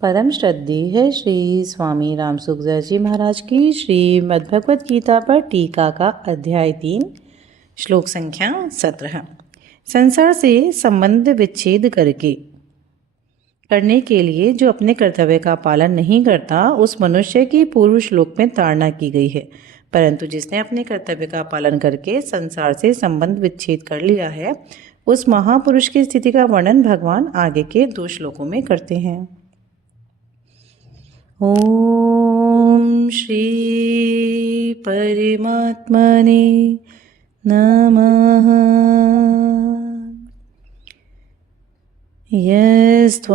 परम श्रद्धेय श्री स्वामी रामसुखदास जी महाराज की श्रीमद् भगवद गीता पर टीका का अध्याय 3 श्लोक संख्या 17। संसार से संबंध विच्छेद करने के लिए जो अपने कर्तव्य का पालन नहीं करता, उस मनुष्य की पूर्व श्लोक में ताड़ना की गई है। परंतु जिसने अपने कर्तव्य का पालन करके संसार से संबंध विच्छेद कर लिया है, उस महापुरुष की स्थिति का वर्णन भगवान आगे के 2 श्लोकों में करते हैं। ओम श्री परमात्मने नमः। यस्त्वात्मरतिरेव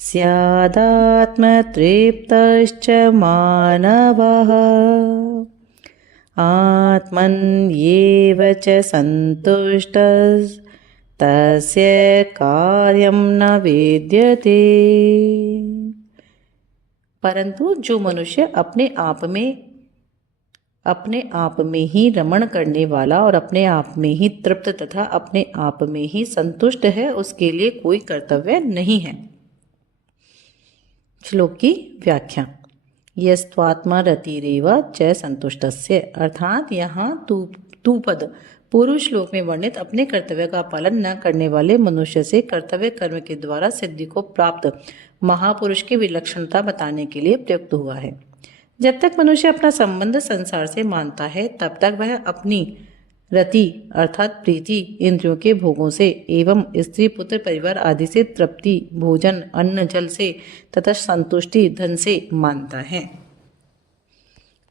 स्यादात्मतृप्तश्च मानवः आत्मन्येव च सन्तुष्टः तस्य कार्यं न विद्यते। परंतु जो मनुष्य अपने आप में ही रमण करने वाला और अपने आप में ही तृप्त तथा अपने आप में ही संतुष्ट है, उसके लिए कोई कर्तव्य नहीं है। श्लोक की व्याख्या। यस्त्वात्मा रतिरेव च संतुष्टस्य, अर्थात यहाँ तू पद पूर्व श्लोक में वर्णित अपने कर्तव्य का पालन न करने वाले मनुष्य से कर्तव्य कर्म के द्वारा सिद्धि को प्राप्त महापुरुष की विलक्षणता बताने के लिए प्रयुक्त हुआ है। जब तक मनुष्य अपना संबंध संसार से मानता है, तब तक वह अपनी रति अर्थात प्रीति, इंद्रियों के भोगों से एवं स्त्री पुत्र परिवार आदि से तृप्ति, भोजन अन्न जल से तथा संतुष्टि धन से मानता है।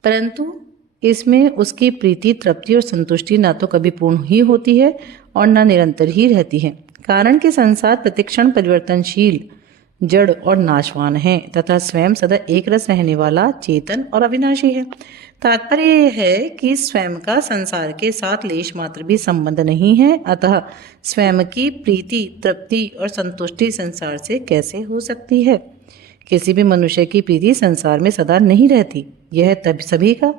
परंतु इसमें उसकी प्रीति, तृप्ति और संतुष्टि न तो कभी पूर्ण ही होती है और न निरंतर ही रहती है। कारण कि संसार प्रतिक्षण परिवर्तनशील, जड़ और नाशवान है तथा स्वयं सदा एक रस रहने वाला, चेतन और अविनाशी है। तात्पर्य यह है कि स्वयं का संसार के साथ लेश मात्र भी संबंध नहीं है, अतः स्वयं की प्रीति, तृप्ति और संतुष्टि संसार से कैसे हो सकती है। किसी भी मनुष्य की प्रीति संसार में सदा नहीं रहती, यह सभी का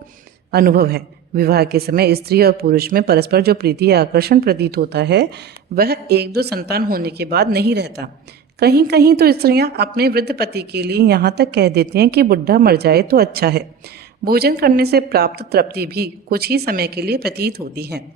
अनुभव है। विवाह के समय स्त्री और पुरुष में परस्पर जो प्रीति या आकर्षण प्रतीत होता है, वह 1-2 संतान होने के बाद नहीं रहता। कहीं कहीं तो स्त्रियां अपने वृद्ध पति के लिए यहाँ तक कह देती हैं कि बुढ़ा मर जाए तो अच्छा है। भोजन करने से प्राप्त तृप्ति भी कुछ ही समय के लिए प्रतीत होती है।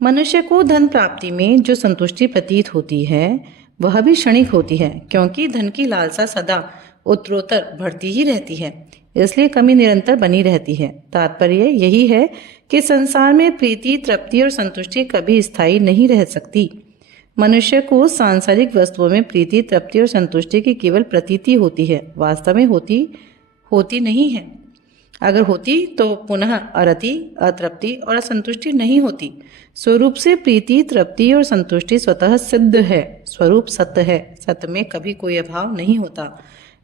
मनुष्य को धन प्राप्ति में जो संतुष्टि प्रतीत होती है, वह भी क्षणिक होती है, क्योंकि धन की लालसा सदा उत्तरोत्तर बढ़ती ही रहती है, इसलिए कमी निरंतर बनी रहती है। तात्पर्य यही है कि संसार में प्रीति, तृप्ति और संतुष्टि कभी स्थायी नहीं रह सकती। मनुष्य को सांसारिक वस्तुओं में प्रीति, तृप्ति और संतुष्टि की केवल प्रतीति होती है, वास्तव में होती नहीं है। अगर होती तो पुनः अरति, अतृप्ति और असंतुष्टि नहीं होती। स्वरूप से प्रीति, तृप्ति और संतुष्टि स्वतः सिद्ध है, स्वरूप सत्य है। सत्य में कभी कोई अभाव नहीं होता,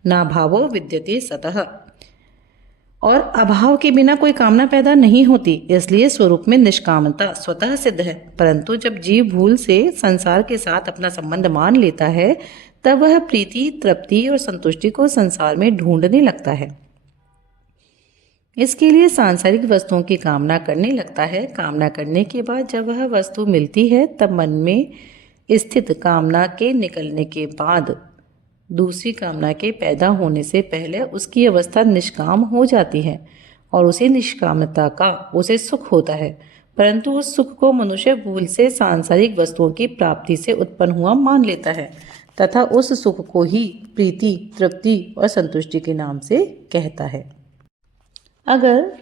ना भावो विद्यते सतः, और अभाव के बिना कोई कामना पैदा नहीं होती, इसलिए स्वरूप में निष्कामता स्वतः सिद्ध है। परंतु जब जीव भूल से संसार के साथ अपना संबंध मान लेता है, तब वह प्रीति, तृप्ति और संतुष्टि को संसार में ढूंढने लगता है। इसके लिए सांसारिक वस्तुओं की कामना करने लगता है। कामना करने के बाद जब वह वस्तु मिलती है, तब मन में स्थित कामना के निकलने के बाद दूसरी कामना के पैदा होने से पहले उसकी अवस्था निष्काम हो जाती है और उसी निष्कामता का उसे सुख होता है। परंतु उस सुख को मनुष्य भूल से सांसारिक वस्तुओं की प्राप्ति से उत्पन्न हुआ मान लेता है तथा उस सुख को ही प्रीति, तृप्ति और संतुष्टि के नाम से कहता है। अगर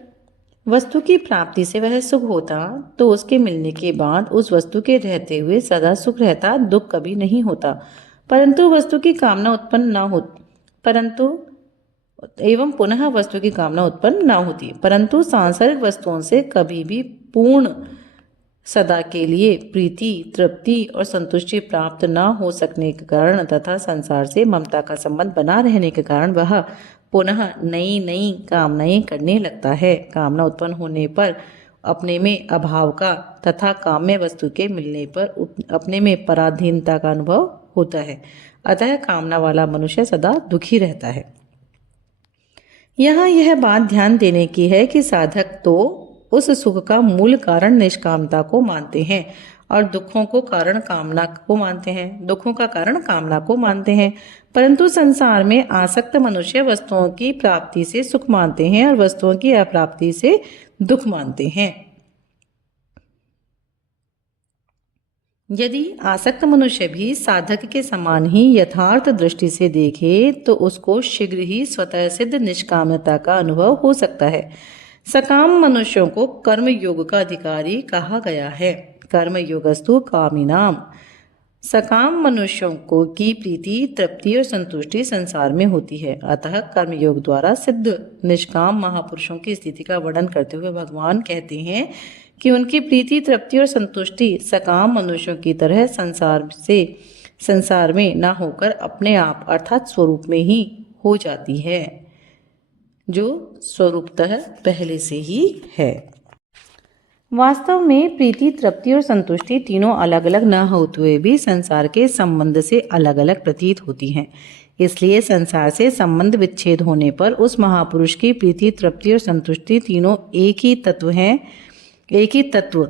वस्तु की प्राप्ति से वह सुख होता, तो उसके मिलने के बाद उस वस्तु के रहते हुए सदा सुख रहता, दुख कभी नहीं होता। परंतु वस्तु की कामना उत्पन्न ना हो पुनः वस्तु की कामना उत्पन्न ना होती। परंतु सांसारिक वस्तुओं से कभी भी पूर्ण सदा के लिए प्रीति, तृप्ति और संतुष्टि प्राप्त ना हो सकने के कारण तथा संसार से ममता का संबंध बना रहने के कारण वह पुनः नई नई कामनाएं करने लगता है। कामना उत्पन्न होने पर अपने में अभाव का तथा काम्य वस्तु के मिलने पर अपने में पराधीनता का अनुभव होता है। अतः कामना वाला मनुष्य सदा दुखी रहता है। यहाँ यह बात ध्यान देने की है कि साधक तो उस सुख का मूल कारण निष्कामता को मानते हैं और दुखों को कारण कामना को मानते हैं, दुखों का कारण कामना को मानते हैं। परंतु संसार में आसक्त मनुष्य वस्तुओं की प्राप्ति से सुख मानते हैं और वस्तुओं की अप्राप्ति से दुख मानते हैं। यदि आसक्त मनुष्य भी साधक के समान ही यथार्थ दृष्टि से देखे तो उसको शीघ्र ही स्वतः सिद्ध निष्कामता का अनुभव हो सकता है। सकाम मनुष्यों को कर्म योग का अधिकारी कहा गया है। कर्म योगस्तु कामिनाम। सकाम मनुष्यों को की प्रीति, तृप्ति और संतुष्टि संसार में होती है। अतः कर्म योग द्वारा सिद्ध निष्काम महापुरुषों की स्थिति का वर्णन करते हुए भगवान कहते हैं कि उनकी प्रीति, तृप्ति और संतुष्टि सकाम मनुष्यों की तरह संसार में ना होकर अपने आप अर्थात स्वरूप में ही हो जाती है, जो स्वरूपतः पहले से ही है। वास्तव में प्रीति, तृप्ति और संतुष्टि तीनों अलग अलग न होते हुए भी संसार के संबंध से अलग अलग प्रतीत होती हैं। इसलिए संसार से संबंध विच्छेद होने पर उस महापुरुष की प्रीति, तृप्ति और संतुष्टि तीनों एक ही तत्व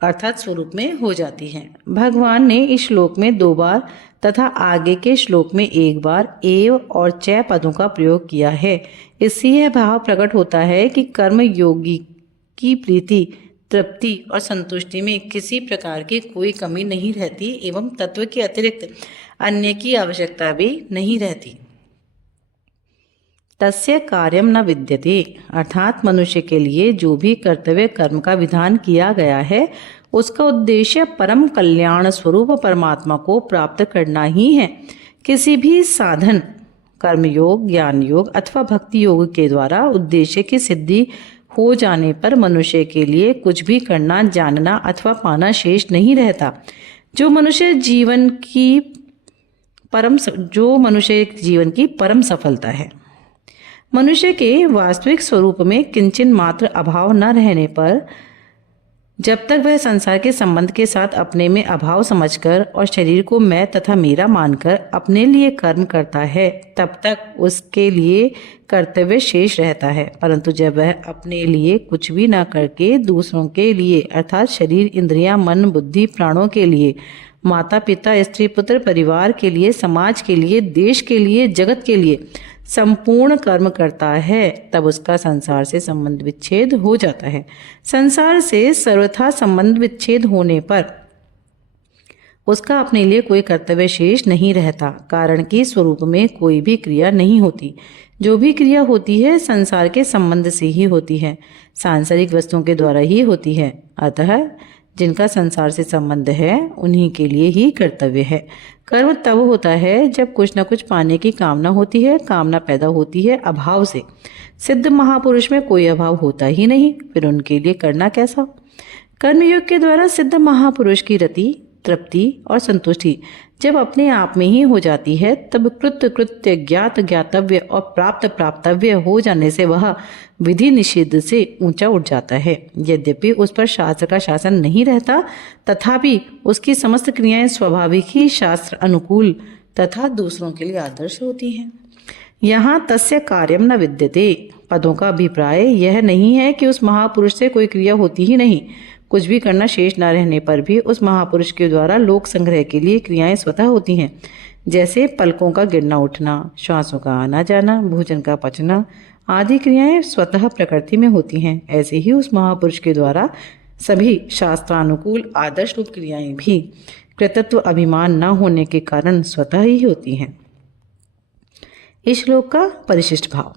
अर्थात स्वरूप में हो जाती हैं। भगवान ने इस श्लोक में 2 बार तथा आगे के श्लोक में 1 बार एव और च पदों का प्रयोग किया है। इससे यह भाव प्रकट होता है कि कर्म योगी की प्रीति, तृप्ति और संतुष्टि में किसी प्रकार की कोई कमी नहीं रहती एवं तत्व के अतिरिक्त अन्य की आवश्यकता भी नहीं रहती। तस्य कार्यम न विद्यते, अर्थात मनुष्य के लिए जो भी कर्तव्य कर्म का विधान किया गया है उसका उद्देश्य परम कल्याण स्वरूप परमात्मा को प्राप्त करना ही है। किसी भी साधन, कर्मयोग, ज्ञान योग अथवा भक्ति योग के द्वारा उद्देश्य की सिद्धि हो जाने पर मनुष्य के लिए कुछ भी करना, जानना अथवा पाना शेष नहीं रहता। जो मनुष्य जीवन की परम सफलता है। मनुष्य के वास्तविक स्वरूप में किंचन मात्र अभाव न रहने पर जब तक वह संसार के संबंध के साथ अपने में अभाव समझकर और शरीर को मैं तथा मेरा मानकर अपने लिए कर्म करता है, तब तक उसके लिए कर्तव्य शेष रहता है। परंतु जब वह अपने लिए कुछ भी न करके दूसरों के लिए अर्थात शरीर, इंद्रियां, मन, बुद्धि, प्राणों के लिए, माता पिता, स्त्री, पुत्र, परिवार के लिए, समाज के लिए, देश के लिए, जगत के लिए संपूर्ण कर्म करता है, तब उसका संसार से संबंध विच्छेद हो जाता है। संसार से सर्वथा संबंध विच्छेद होने पर उसका अपने लिए कोई कर्तव्य शेष नहीं रहता, कारण कि स्वरूप में कोई भी क्रिया नहीं होती। जो भी क्रिया होती है संसार के संबंध से ही होती है, सांसारिक वस्तुओं के द्वारा ही होती है। अतः जिनका संसार से संबंध है उन्हीं के लिए ही कर्तव्य है। कर्म तब होता है जब कुछ न कुछ पाने की कामना होती है। कामना पैदा होती है अभाव से। सिद्ध महापुरुष में कोई अभाव होता ही नहीं, फिर उनके लिए करना कैसा? कर्मयोग के द्वारा सिद्ध महापुरुष की रति, तृप्ति और संतुष्टि जब अपने आप में ही हो जाती है, तब कृत्य, ज्ञात ज्ञातव्य और प्राप्त प्राप्तव्य हो जाने से वह विधि निषेध से ऊंचा उठ जाता है। यद्यपि उस पर शास्त्र का शासन नहीं रहता, तथापि उसकी समस्त क्रियाएं स्वाभाविक ही शास्त्र अनुकूल तथा दूसरों के लिए आदर्श होती हैं। यहाँ तस्य कार्यम न विद्यते पदों का अभिप्राय यह नहीं है कि उस महापुरुष से कोई क्रिया होती ही नहीं। कुछ भी करना शेष न रहने पर भी उस महापुरुष के द्वारा लोक संग्रह के लिए क्रियाएं स्वतः होती हैं। जैसे पलकों का गिरना उठना, श्वासों का आना जाना, भोजन का पचना आदि क्रियाएं स्वतः प्रकृति में होती हैं। ऐसे ही उस महापुरुष के द्वारा सभी शास्त्रानुकूल आदर्श रूप क्रियाएं भी कृतत्व अभिमान न होने के कारण स्वतः ही होती हैं। इस श्लोक का परिशिष्ट भाव।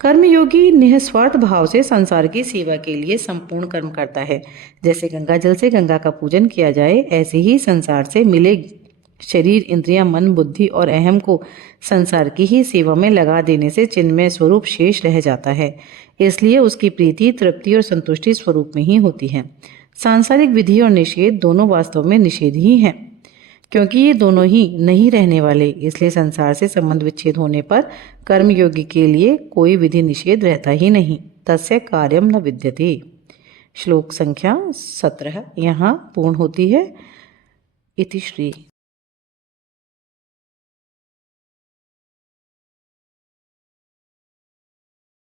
कर्मयोगी निस्वार्थ भाव से संसार की सेवा के लिए संपूर्ण कर्म करता है। जैसे गंगा जल से गंगा का पूजन किया जाए, ऐसे ही संसार से मिले शरीर, इंद्रियां, मन, बुद्धि और अहम को संसार की ही सेवा में लगा देने से चिन्मय स्वरूप शेष रह जाता है। इसलिए उसकी प्रीति, तृप्ति और संतुष्टि स्वरूप में ही होती है। सांसारिक विधि और निषेध दोनों वास्तव में निषेध ही हैं, क्योंकि ये दोनों ही नहीं रहने वाले। इसलिए संसार से संबंध विच्छेद होने पर कर्मयोगी के लिए कोई विधि निषेध रहता ही नहीं। तस्य कार्यम न विद्यते। श्लोक संख्या 17 यहाँ पूर्ण होती है। इति श्री।